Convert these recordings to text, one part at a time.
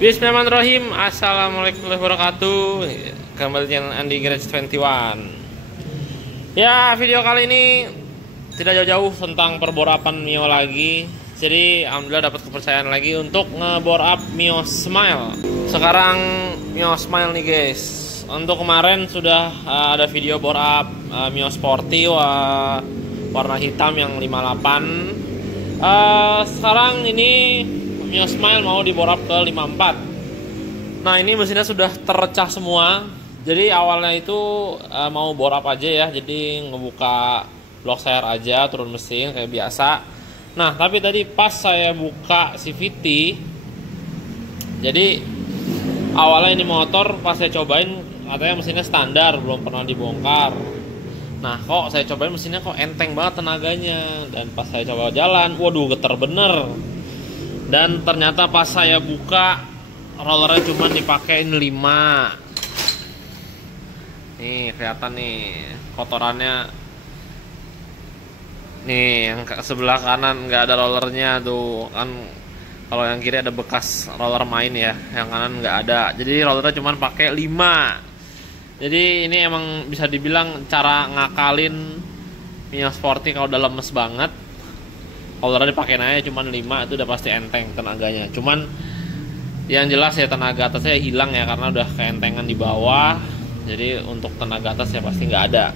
Bismillahirrahmanirrahim. Assalamualaikum warahmatullahi wabarakatuh. Kembali channel Andi Garage 21. Ya, video kali ini tidak jauh-jauh tentang perborapan Mio lagi. Jadi alhamdulillah dapat kepercayaan lagi untuk ngebor up Mio Smile. Sekarang Mio Smile nih guys. Untuk kemarin sudah ada video bore up Mio Sporty warna hitam yang 58. Sekarang ini Mio Smile mau dibore up ke 54. Nah, ini mesinnya sudah tercah semua. Jadi awalnya itu mau bore up aja ya. Jadi ngebuka blok sayar aja, turun mesin kayak biasa. Nah, tapi tadi pas saya buka CVT, jadi awalnya ini motor pas saya cobain katanya mesinnya standar, belum pernah dibongkar. Nah, kok saya cobain mesinnya kok enteng banget tenaganya. Dan pas saya coba jalan, waduh getar bener. Dan ternyata pas saya buka rollernya cuma dipakein 5. Nih kelihatan nih kotorannya. Nih yang sebelah kanan nggak ada rollernya tuh kan. Kalau yang kiri ada bekas roller main ya, yang kanan nggak ada. Jadi rollernya cuma pakai 5. Jadi ini emang bisa dibilang cara ngakalin Mio Sporty kalau udah lemes banget. Rollernya dipakein aja cuman 5, itu udah pasti enteng tenaganya. Cuman yang jelas ya tenaga atasnya hilang ya karena udah keentengan di bawah. Jadi untuk tenaga atas ya pasti nggak ada.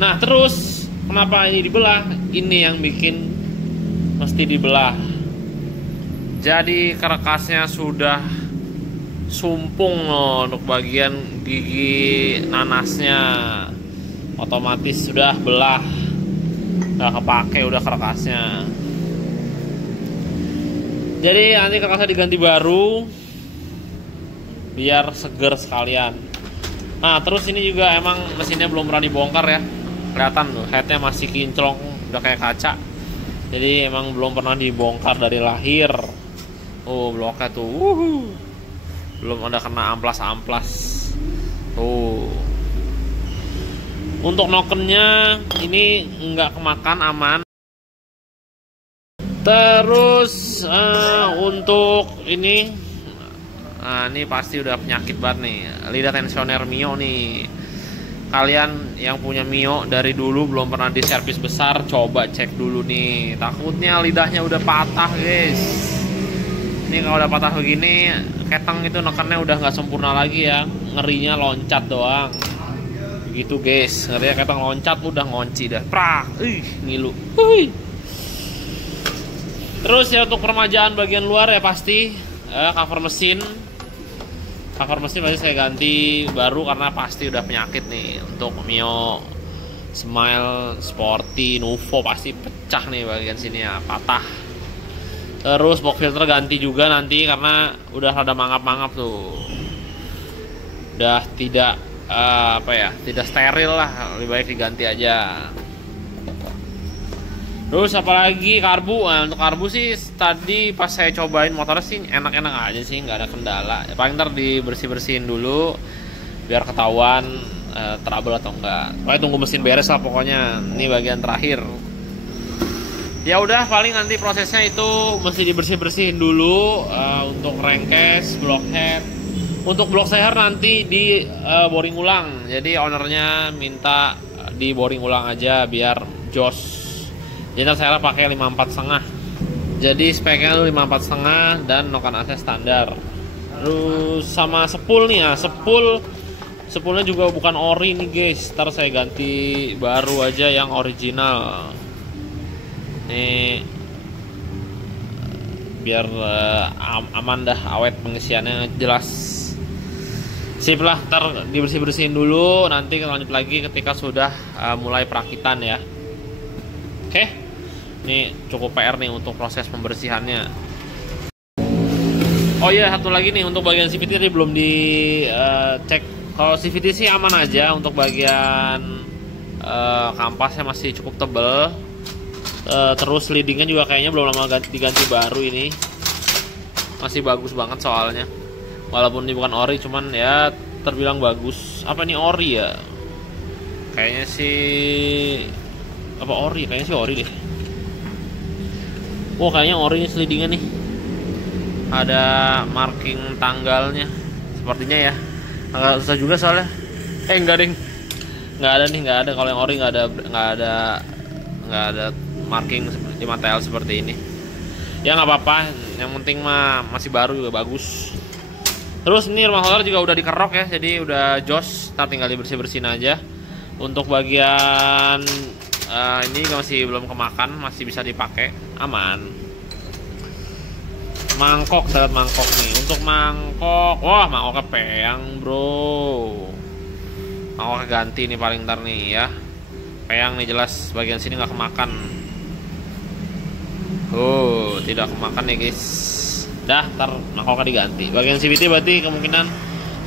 Nah, terus kenapa ini dibelah? Ini yang bikin mesti dibelah. Jadi karkasnya sudah sumpung loh untuk bagian gigi nanasnya. Otomatis sudah belah. Udah kepake udah karkasnya. Jadi nanti karkasnya diganti baru biar seger sekalian. Nah, terus ini juga emang mesinnya belum pernah dibongkar ya. Kelihatan tuh headnya masih kinclong, udah kayak kaca. Jadi emang belum pernah dibongkar dari lahir. Oh, bloknya tuh belum ada kena amplas-amplas. Tuh. Untuk nokennya ini nggak kemakan, aman. Terus untuk ini, nah ini pasti udah penyakit banget nih, lidah tensioner Mio nih. Kalian yang punya Mio dari dulu belum pernah diservis besar, coba cek dulu nih. Takutnya lidahnya udah patah guys. Ini kalau udah patah begini, ketang itu nekannya udah nggak sempurna lagi ya, ngerinya loncat doang. Gitu guys, ngerinya ketang loncat udah ngonci dah, prak, ngilu. Terus ya untuk permajaan bagian luar ya pasti cover mesin pasti saya ganti baru karena pasti udah penyakit nih. Untuk Mio Smile Sporty Nuvo pasti pecah nih bagian sini ya, patah. Terus box filter ganti juga nanti karena udah rada mangap-mangap tuh, udah tidak tidak steril lah, lebih baik diganti aja. Terus apalagi karbu. Nah, untuk karbu sih tadi pas saya cobain motornya sih enak-enak aja sih, nggak ada kendala. Paling ntar dibersih-bersihin dulu biar ketahuan trouble atau enggak. Pokoknya tunggu mesin beres lah pokoknya. Ini bagian terakhir. Ya udah, paling nanti prosesnya itu mesti dibersih-bersihin dulu untuk rengkes, blockhead. Untuk blok seher nanti di boring ulang. Jadi ownernya minta di boring ulang aja biar jos. Jadi saya pakai 54,5. Jadi speknya tuh 54,5 dan noken AC standar. Terus sama sepul nih ya, sepulnya juga bukan ori nih guys. Ntar saya ganti baru aja yang original. Nih biar aman dah, awet pengisiannya jelas. Sip lah, ntar dibersih-bersihin dulu. Nanti kita lanjut lagi ketika sudah mulai perakitan ya. Oke, ini cukup PR nih untuk proses pembersihannya. Oh iya, satu lagi nih untuk bagian CVT tadi belum dicek. Kalau CVT sih aman aja. Untuk bagian kampasnya masih cukup tebel. Terus leadingnya juga kayaknya belum lama diganti baru ini. Masih bagus banget soalnya. Walaupun ini bukan ori, cuman ya terbilang bagus. Apa ini ori ya? Kayaknya sih apa ori? Kayaknya sih ori deh. Oh, kayaknya ori ini slidingnya nih. ada marking tanggalnya sepertinya ya. Agak susah juga soalnya. Enggak ding, nggak ada. Kalau yang ori nggak ada marking seperti material seperti ini. Ya nggak apa-apa, yang penting mah masih baru juga bagus. Terus ini rumah roller juga udah dikerok ya, jadi udah jos, tinggal dibersih-bersihin aja. Untuk bagian ini masih belum kemakan, masih bisa dipakai, aman. Mangkok, saya lihat mangkok nih. Untuk mangkok, wah mangkoknya peyang bro. Mangkoknya ganti nih paling ntar nih ya. Peyang nih jelas, bagian sini nggak kemakan. Tidak kemakan nih guys. Dah, ntar mangkoknya diganti. Bagian CVT berarti kemungkinan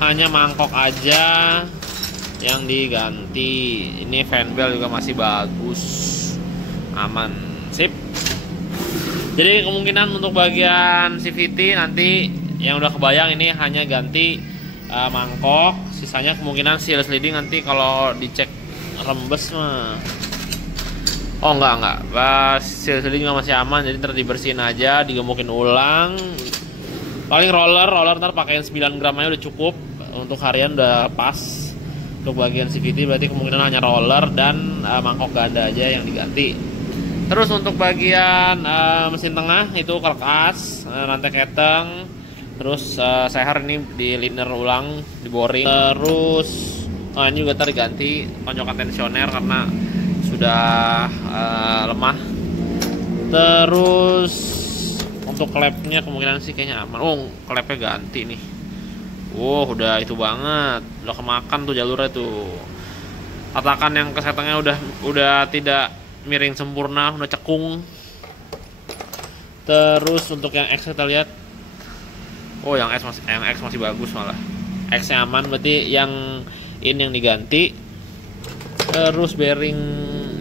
hanya mangkok aja yang diganti. Ini fan bell juga masih bagus, aman, sip. Jadi kemungkinan untuk bagian CVT nanti yang udah kebayang ini hanya ganti mangkok. Sisanya kemungkinan seal sliding nanti kalau dicek rembes mah. Oh enggak, seal sliding juga masih aman, jadi ntar dibersihin aja, digemukin ulang. Paling roller ntar pakein 9 gram aja udah cukup. Untuk harian udah pas. Untuk bagian CVT berarti kemungkinan hanya roller dan mangkok ganda aja yang diganti. Terus untuk bagian mesin tengah itu kerkas, rantai keteng, terus seher ini di liner ulang, di boring. Terus ini juga tadi ganti tonjokan tensioner karena sudah lemah. Terus untuk klepnya kemungkinan sih kayaknya aman. Klepnya ganti nih. Udah itu banget, udah kemakan tuh jalurnya tuh. Tatakan yang kesetengnya udah tidak miring sempurna, udah cekung. Terus untuk yang X kita lihat, yang X masih bagus malah. X-nya aman, berarti yang ini yang diganti. Terus bearing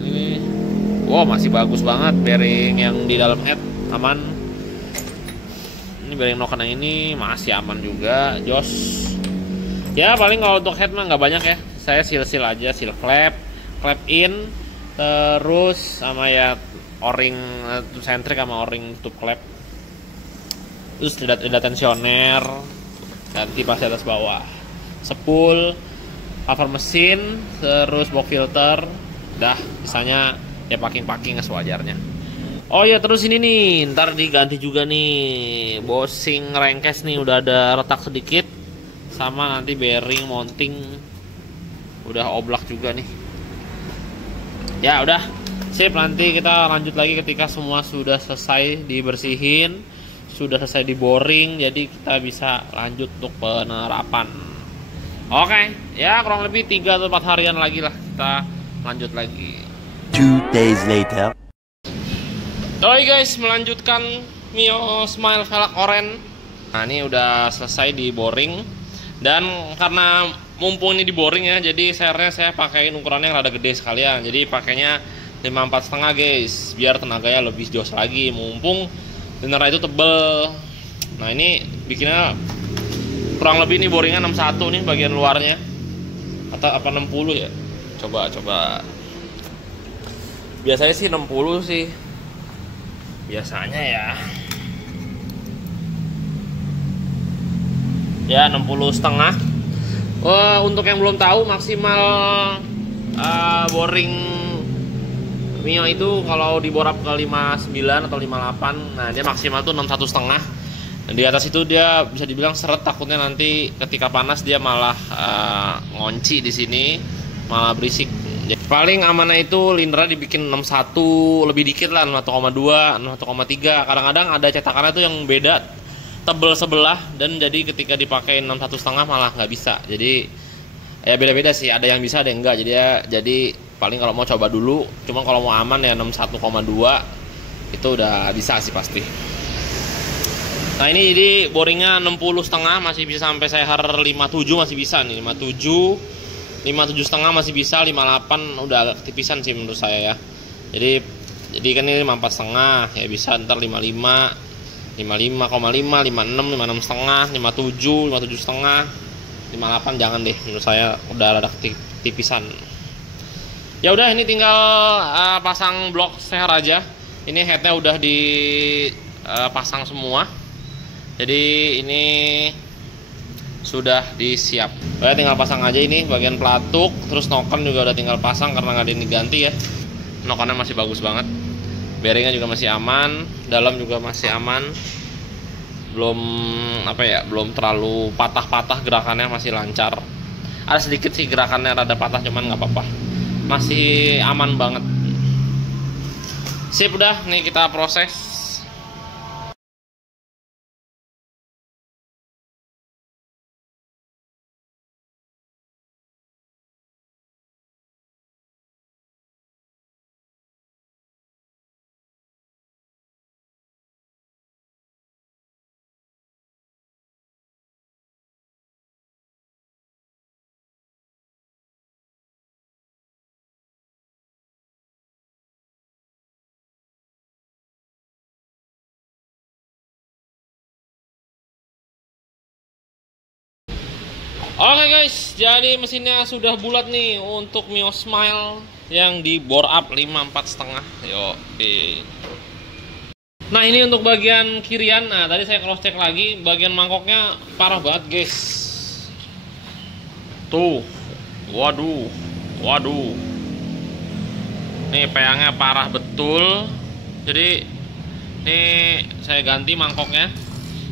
ini, masih bagus banget, bearing yang di dalam head aman. Ini bearing noken yang ini masih aman juga, jos. Ya paling kalau untuk head mah nggak banyak ya, saya seal aja, seal clap in, terus sama ya o-ring sentrik sama o-ring tube clap. Terus ada tensioner, ganti pasti atas bawah, spool, cover mesin, terus box filter. Dah, misalnya ya packing sewajarnya. Oh ya, terus ini nih ntar diganti juga nih bosing rengkes nih, udah ada retak sedikit, sama nanti bearing mounting udah oblak juga nih. Ya udah, sip. Nanti kita lanjut lagi ketika semua sudah selesai dibersihin, sudah selesai di boring, jadi kita bisa lanjut untuk penerapan. Oke, ya kurang lebih 3 atau 4 harian lagi lah kita lanjut lagi. 2 days later. Oke guys, melanjutkan Mio Smile velg oren. Nah ini udah selesai di boring, dan karena mumpung ini di boring ya, jadi sernya saya pakaiin ukurannya yang rada gede sekalian. Jadi pakainya 54,5 guys, biar tenaganya lebih jos lagi, mumpung liner itu tebel. Nah ini bikinnya kurang lebih nih boringnya 61 nih bagian luarnya, atau apa 60 ya, coba biasanya sih 60 sih biasanya ya 60,5. Untuk yang belum tahu, maksimal boring Mio itu kalau diborap ke 59 atau 58, nah dia maksimal tuh 61,5. Dan di atas itu dia bisa dibilang seret, takutnya nanti ketika panas dia malah ngonci di sini, malah berisik. Paling amannya itu linernya dibikin 61 lebih dikit lah, 61,2, 61,3. Kadang-kadang ada cetakannya tuh yang beda tebel sebelah, dan jadi ketika dipakai 61,5 malah nggak bisa. Jadi ya beda-beda sih, ada yang bisa ada yang enggak. Jadi paling kalau mau coba dulu, cuma kalau mau aman ya 61,2 itu udah bisa sih pasti. Nah ini jadi boringnya 60,5 masih bisa sampai seher 57 masih bisa nih, 57,5 masih bisa, 58 udah agak ketipisan sih menurut saya ya. Jadi kan ini 54,5 ya, bisa ntar 55, 55,5, 56, 56,5, 57, 57,5, 58 jangan deh, menurut saya udah rada ketipisan. Ya udah, ini tinggal pasang blok seher aja. Ini headnya udah dipasang semua. Jadi ini sudah disiap. Saya tinggal pasang aja ini bagian pelatuk, terus noken juga udah tinggal pasang karena nggak ada yang diganti ya. Nokennya masih bagus banget, bearingnya juga masih aman, dalam juga masih aman, belum belum terlalu patah-patah, gerakannya masih lancar. Ada sedikit sih gerakannya rada patah, cuman nggak apa-apa, masih aman banget. Sip, udah nih kita proses. Oke guys, jadi mesinnya sudah bulat nih untuk Mio Smile yang di bore up 54,5. Yo, nah ini untuk bagian kirian. Nah tadi saya cross check lagi, bagian mangkoknya parah banget guys. Tuh, waduh. Nih peyangnya parah betul. Jadi ini saya ganti mangkoknya,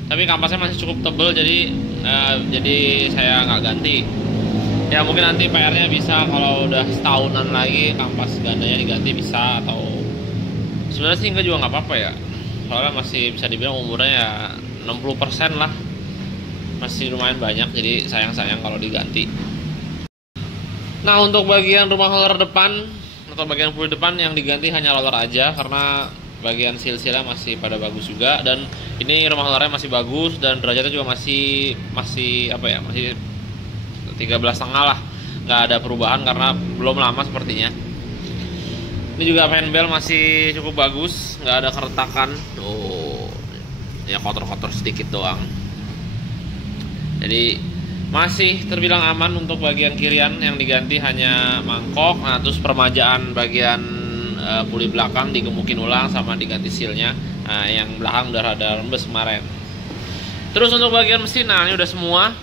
tapi kampasnya masih cukup tebel, jadi saya nggak ganti. Ya mungkin nanti PR-nya bisa kalau udah setahunan lagi kampas gandanya diganti bisa, atau sebenarnya sih enggak juga nggak apa-apa ya, soalnya masih bisa dibilang umurnya ya 60% lah, masih lumayan banyak, jadi sayang kalau diganti. Nah untuk bagian rumah roller depan atau bagian full depan yang diganti hanya roller aja, karena bagian seal-sealnya masih pada bagus juga, dan ini rumah rollernya masih bagus, dan derajatnya juga masih 13,5 lah, nggak ada perubahan karena belum lama sepertinya. Ini juga fanbel masih cukup bagus, nggak ada keretakan. Oh, ya kotor-kotor sedikit doang. Jadi masih terbilang aman. Untuk bagian kirian yang diganti hanya mangkok. Nah terus permajaan bagian kuli belakang digemukin ulang sama diganti sealnya. Nah yang belakang udah rada rembes kemarin. Terus untuk bagian mesin, nah ini udah semua.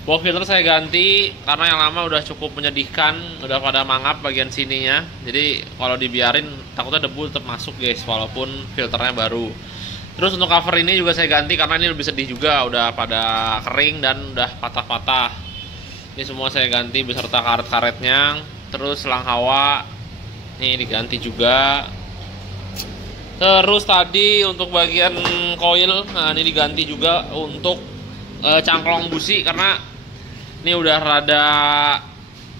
Box filter saya ganti karena yang lama udah cukup menyedihkan, udah pada mangap bagian sininya. Jadi kalau dibiarin takutnya debu tetap masuk guys, walaupun filternya baru. Terus untuk cover ini juga saya ganti karena ini lebih sedih juga, udah pada kering dan udah patah-patah. Ini semua saya ganti beserta karet-karetnya. Terus selang hawa ini diganti juga. Terus tadi untuk bagian koil, nah ini diganti juga untuk cangklong busi, karena ini udah rada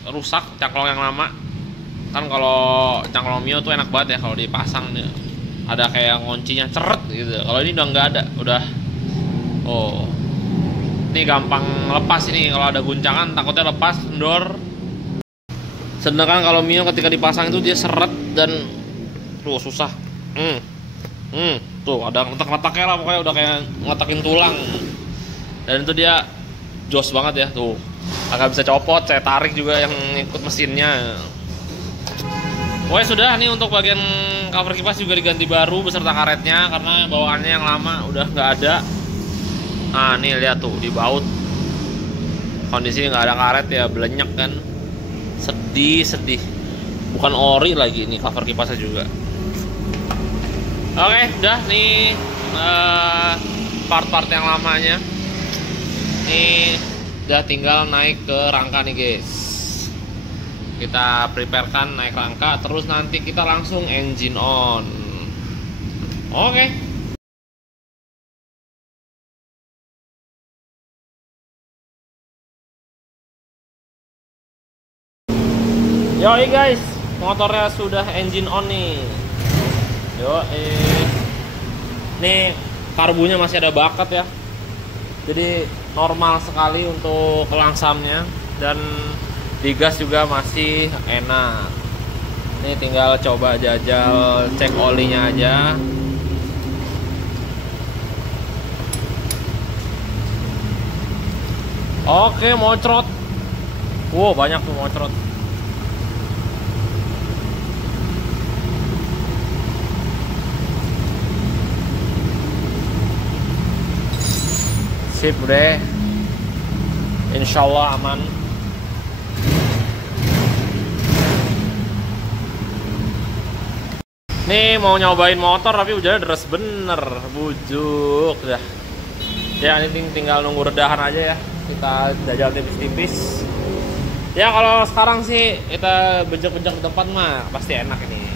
rusak cangklong yang lama. Kan kalau cangklong Mio tuh enak banget ya kalau dipasang nih, ada kayak ngoncinya ceret gitu. Kalau ini udah nggak ada, udah. Oh, ini gampang lepas ini, kalau ada guncangan takutnya lepas kendor. Sedangkan kalau Mio ketika dipasang itu dia seret dan tuh susah. Tuh ada letak-letaknya lah, pokoknya udah kayak ngeletakin tulang. Dan itu dia jos banget ya, tuh agak bisa copot, saya tarik juga yang ikut mesinnya. Pokoknya sudah nih untuk bagian cover kipas juga diganti baru beserta karetnya, karena bawaannya yang lama udah nggak ada. Nah nih lihat tuh di baut kondisi nggak ada karet ya, belenyek kan, sedih. Bukan ori lagi ini cover kipasnya juga. Oke, udah nih part-part yang lamanya. Ini udah tinggal naik ke rangka nih guys. Kita preparekan naik rangka, terus nanti kita langsung engine on. Oke. Yoi guys, motornya sudah engine on nih. Nih karbunya masih ada bakat ya, jadi normal sekali untuk langsamnya, dan digas juga masih enak. Ini tinggal coba jajal cek olinya aja. Oke, mocrot. Wow, banyak tuh mocrot. Sip udah, insya Allah aman. Nih mau nyobain motor tapi hujannya deras bener, bujuk dah. Ya ini tinggal nunggu redahan aja ya. Kita jajal tipis-tipis. Ya kalau sekarang sih kita bejek-bejek di tempat mah pasti enak ini.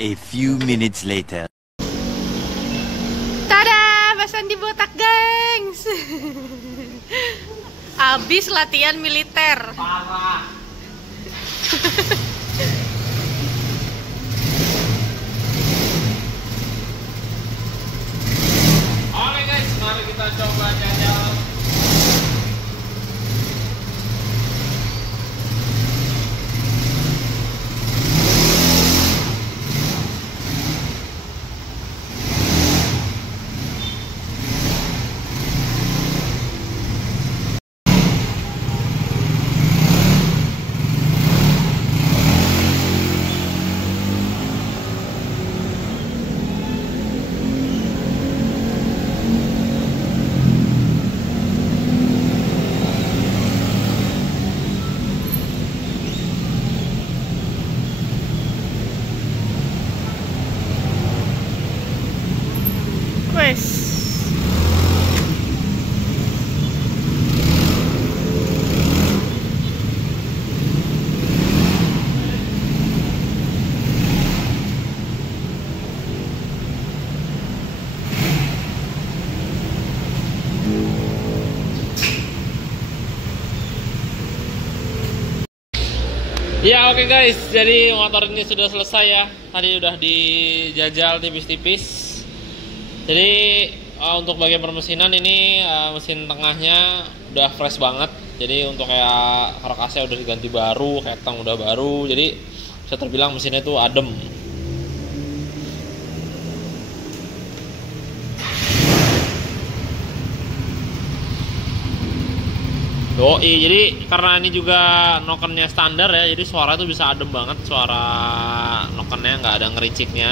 A few minutes later. Tada, Mas Andi botak, gengs. Abis latihan militer. Parah. Oke guys, mari kita coba jajal. Wes. Ya oke guys, jadi motor ini sudah selesai ya. Tadi udah dijajal tipis-tipis. Jadi untuk bagian permesinan ini mesin tengahnya udah fresh banget. Jadi untuk kayak karkasnya udah diganti baru, ketang udah baru. Jadi bisa terbilang mesinnya itu adem. Doi, jadi karena ini juga nokennya standar ya, jadi suara itu bisa adem banget, suara nokennya nggak ada ngericiknya.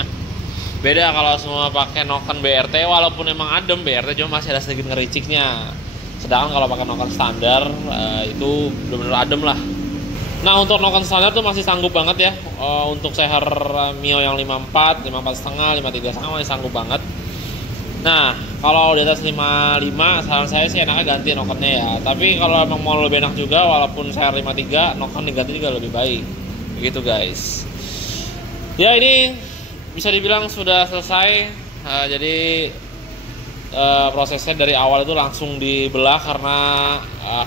Beda kalau semua pakai noken BRT, walaupun emang adem BRT cuma masih ada sedikit ngericiknya. Sedangkan kalau pakai noken standar itu benar-benar adem lah. Nah untuk noken standar tuh masih sanggup banget ya. Untuk Seher Mio yang 54, 54,5, 53 masih sanggup banget. Nah, kalau di atas 55, saran saya sih enaknya ganti nokennya ya. Tapi kalau emang mau lebih enak juga, walaupun saya 53, noken diganti juga lebih baik. Begitu guys. Ya ini bisa dibilang sudah selesai. Jadi prosesnya dari awal itu langsung dibelah karena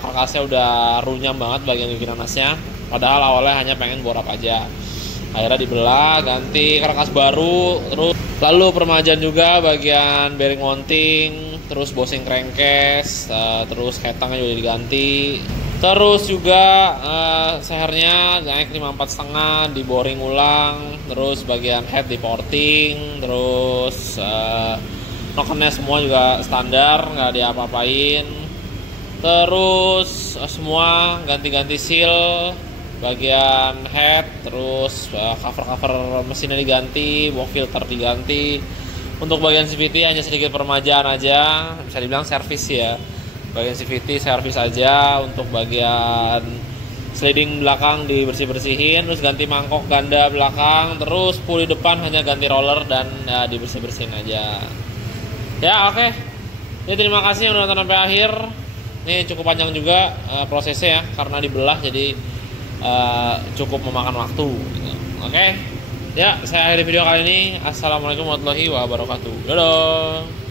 karkasnya udah runyam banget bagian nanasnya. Padahal awalnya hanya pengen borap aja. Akhirnya dibelah, ganti karkas baru, terus lalu permajaan juga bagian bearing mounting, terus bosing crankcase, terus ketangnya juga diganti. Terus juga sehernya naik 54,5 di boring ulang, terus bagian head di porting, terus nokennya semua juga standar, nggak diapa-apain. Terus semua ganti-ganti seal bagian head, terus cover-cover mesinnya diganti, box filter diganti. Untuk bagian CVT hanya sedikit permajaan aja, bisa dibilang servis ya. Bagian CVT servis aja, untuk bagian sliding belakang dibersih-bersihin, terus ganti mangkok ganda belakang, terus puli depan hanya ganti roller dan dibersih-bersihin aja. Ya oke. Jadi terima kasih yang udah nonton sampai akhir. Ini cukup panjang juga prosesnya ya, karena dibelah jadi cukup memakan waktu gitu. Oke. Ya, saya akhiri video kali ini. Assalamualaikum warahmatullahi wabarakatuh. Dadah.